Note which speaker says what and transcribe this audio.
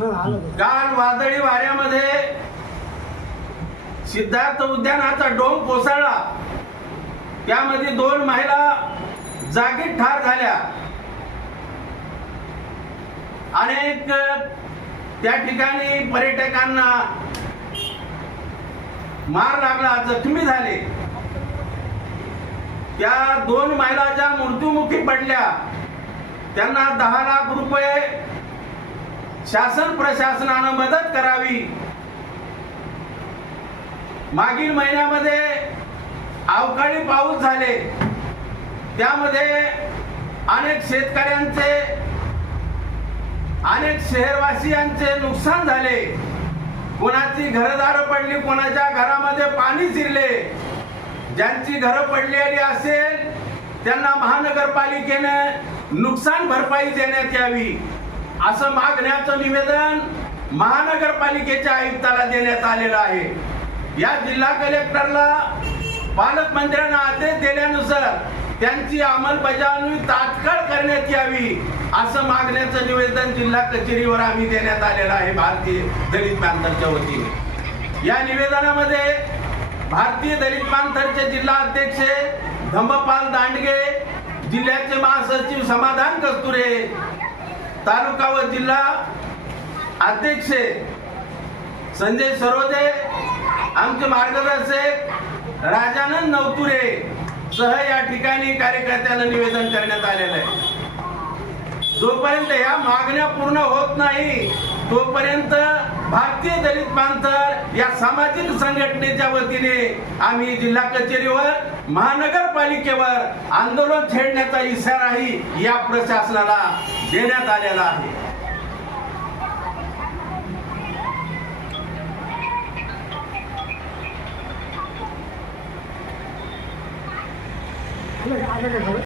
Speaker 1: काल वादळी वाऱ्यामध्ये सिद्धार्थ उद्यानाचा डोंग कोसळला. त्यामध्ये दोन महिला जागीत ठार झाल्या. अनेक त्या ठिकाणी पर्यटकांना मार लागला जखमी झाले. त्या दोन महिला ज्या मृत्युमुखी पडल्या त्यांना दहा लाख रुपये शासन प्रशासनानं मदत करावी. मागील महिन्यामध्ये अवकाळी पाऊस झाले. त्यामध्ये अनेक शेतकऱ्यांचे अनेक शहरवासियांचे नुकसान झाले. कोणाची घरदार पडली कोणाच्या घरामध्ये पाणी शिरले. ज्यांची घरं पडलेली असेल त्यांना महानगरपालिकेने नुकसान भरपाई देण्यात यावी. असं मागण्याचं निवेदन महानगरपालिकेच्या आयुक्ताला देण्यात आलेलं आहे. या जिल्हा कलेक्टरला पालकमंत्र्यांना आदेश दिल्यानुसार त्यांची अंमलबजावणी तात्काळ करण्यात यावी असं मागण्याचं निवेदन जिल्हा कचेरीवर आम्ही देण्यात आलेलं आहे भारतीय दलित पॅंथरच्या वतीने. या निवेदनामध्ये भारतीय दलित पॅंथरचे जिल्हा अध्यक्ष धम्मपाल दांडगे जिल्ह्याचे महासचिव समाधान कस्तुरे तालुका व जिल्हा अध्यक्ष संजय सरोदे आमचे मार्गदर्शक राजानंद नवतुरे सह या ठिकाणी कार्यकर्त्यांना निवेदन करण्यात आलेलं आहे. जोपर्यंत या मागण्या पूर्ण होत नाही तोपर्यंत भारतीय दलित पांथर या सामाजिक संघटनेच्या वतीने आम्ही जिल्हा कचेरीवर महानगरपालिकेवर आंदोलन छेडण्याचा इशाराही या प्रशासनाला देण्यात आलेला आहे.